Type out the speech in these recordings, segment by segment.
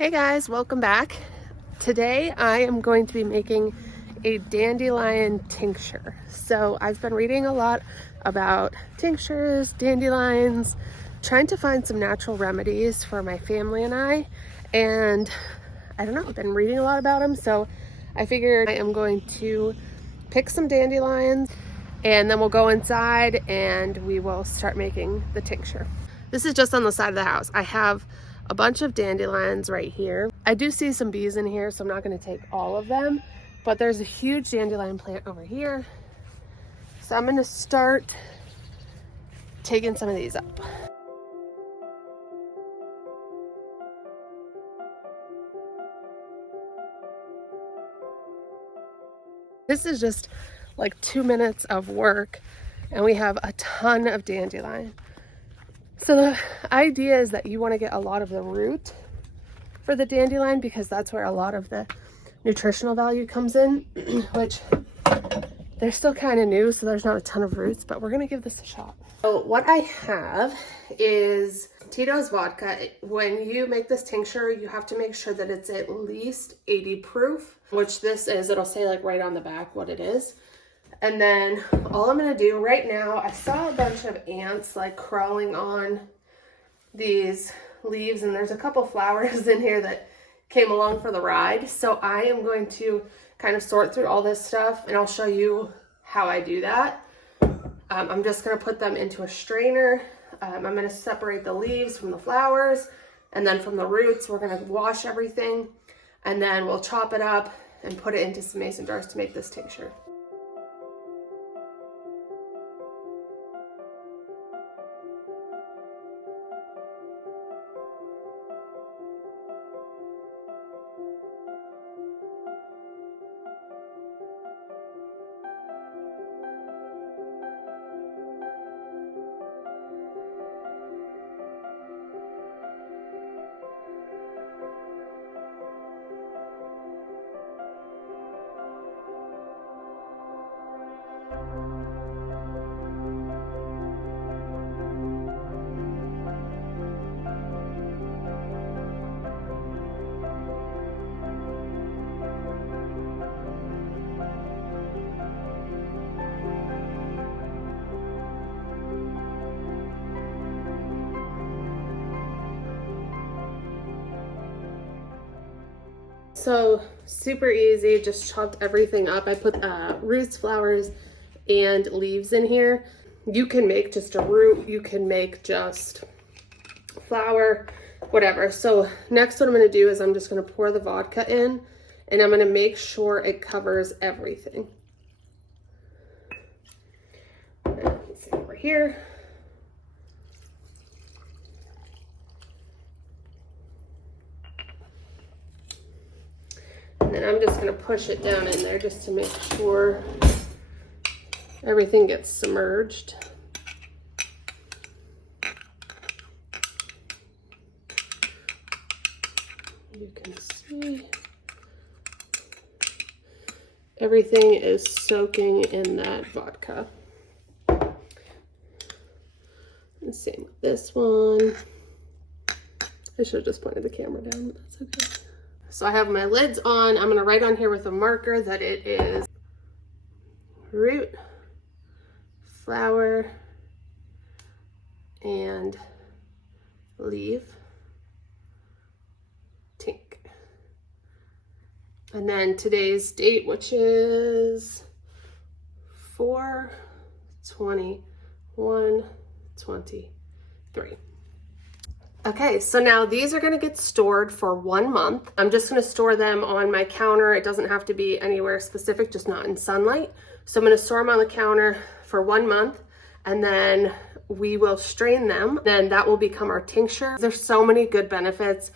Hey guys, welcome back. Today I am going to be making a dandelion tincture. So I've been reading a lot about tinctures, dandelions, trying to find some natural remedies for my family and and I don't know, I've been reading a lot about them, so I figured I am going to pick some dandelions and then we'll go inside and we will start making the tincture. This is just on the side of the house. I have a bunch of dandelions right here. I do see some bees in here, so I'm not going to take all of them, but there's a huge dandelion plant over here. So I'm going to start taking some of these up. This is just like 2 minutes of work and we have a ton of dandelion. So the idea is that you want to get a lot of the root for the dandelion because that's where a lot of the nutritional value comes in, which they're still kind of new, so there's not a ton of roots, but we're going to give this a shot. So what I have is Tito's vodka. When you make this tincture, you have to make sure that it's at least 80 proof, which this is. It'll say like right on the back what it is. And then all I'm going to do right now, I saw a bunch of ants like crawling on these leaves, and there's a couple flowers in here that came along for the ride. So I am going to kind of sort through all this stuff and I'll show you how I do that. I'm just going to put them into a strainer. I'm going to separate the leaves from the flowers, and then from the roots we're going to wash everything, and then we'll chop it up and put it into some mason jars to make this tincture. So super easy, just chopped everything up. I put roots, flowers, and leaves in here. You can make just a root, you can make just flower, whatever. So next what I'm going to do is I'm just going to pour the vodka in, and I'm going to make sure it covers everything. Let's see over here. And then I'm just going to push it down in there just to make sure everything gets submerged. You can see everything is soaking in that vodka. And same with this one. I should have just pointed the camera down, but that's okay. So I have my lids on. I'm going to write on here with a marker that it is root, flower, and leaf, tink. And then today's date, which is 4/21/23. Okay, so now these are going to get stored for 1 month. I'm just going to store them on my counter. It doesn't have to be anywhere specific, just not in sunlight. So I'm going to store them on the counter for 1 month, and then we will strain them. Then that will become our tincture. There's so many good benefits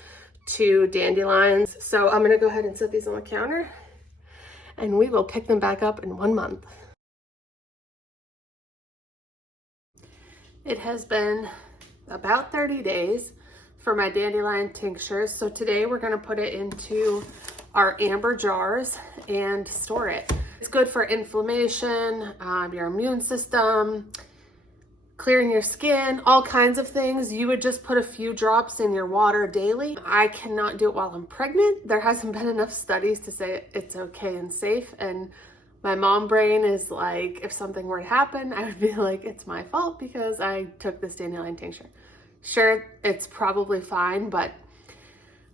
to dandelions. So I'm going to go ahead and set these on the counter, and we will pick them back up in 1 month. It has been about 30 days for my dandelion tinctures. So today we're going to put it into our amber jars and store it. It's good for inflammation, your immune system, clearing your skin, all kinds of things. You would just put a few drops in your water daily. I cannot do it while I'm pregnant. There hasn't been enough studies to say it's okay and safe. And my mom brain is like, if something were to happen, I would be like, it's my fault because I took this dandelion tincture. Sure, it's probably fine, but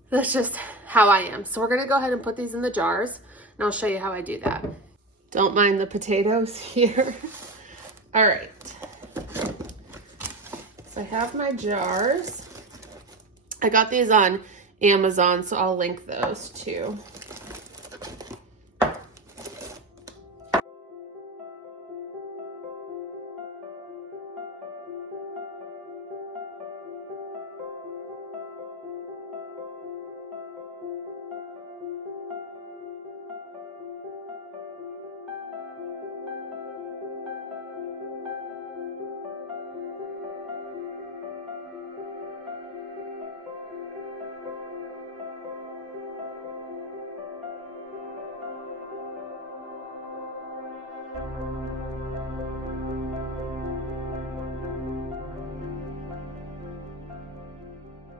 that's just how I am. So we're gonna go ahead and put these in the jars, and I'll show you how I do that. Don't mind the potatoes here. All right. So I have my jars. I got these on Amazon, so I'll link those too.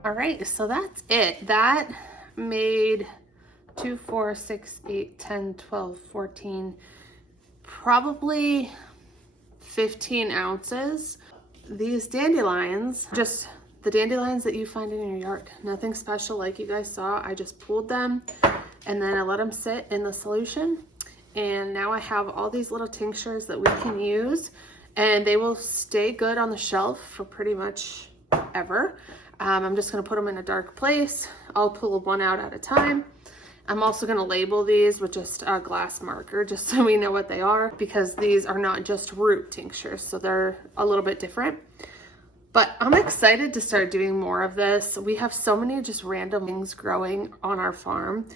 All right, so that's it. That made 2, 4, 6, 8, 10, 12, 14, probably 15 ounces. These dandelions, just the dandelions that you find in your yard. Nothing special like you guys saw. I just pulled them and then I let them sit in the solution. And now I have all these little tinctures that we can use, and they will stay good on the shelf for pretty much ever. I'm just gonna put them in a dark place. I'll pull one out at a time. I'm also gonna label these with just a glass marker, just so we know what they are, because these are not just root tinctures, so they're a little bit different. But I'm excited to start doing more of this. We have so many just random things growing on our farm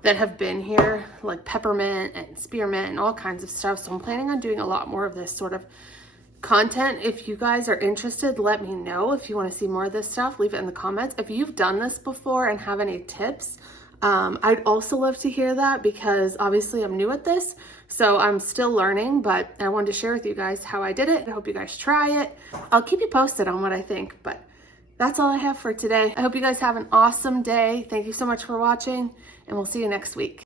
that have been here, like peppermint and spearmint and all kinds of stuff. So I'm planning on doing a lot more of this sort of content. If you guys are interested, let me know. If you want to see more of this stuff, leave it in the comments. If you've done this before and have any tips, I'd also love to hear that, because obviously I'm new at this, so I'm still learning, but I wanted to share with you guys how I did it. I hope you guys try it. I'll keep you posted on what I think, but that's all I have for today. I hope you guys have an awesome day. Thank you so much for watching, and we'll see you next week.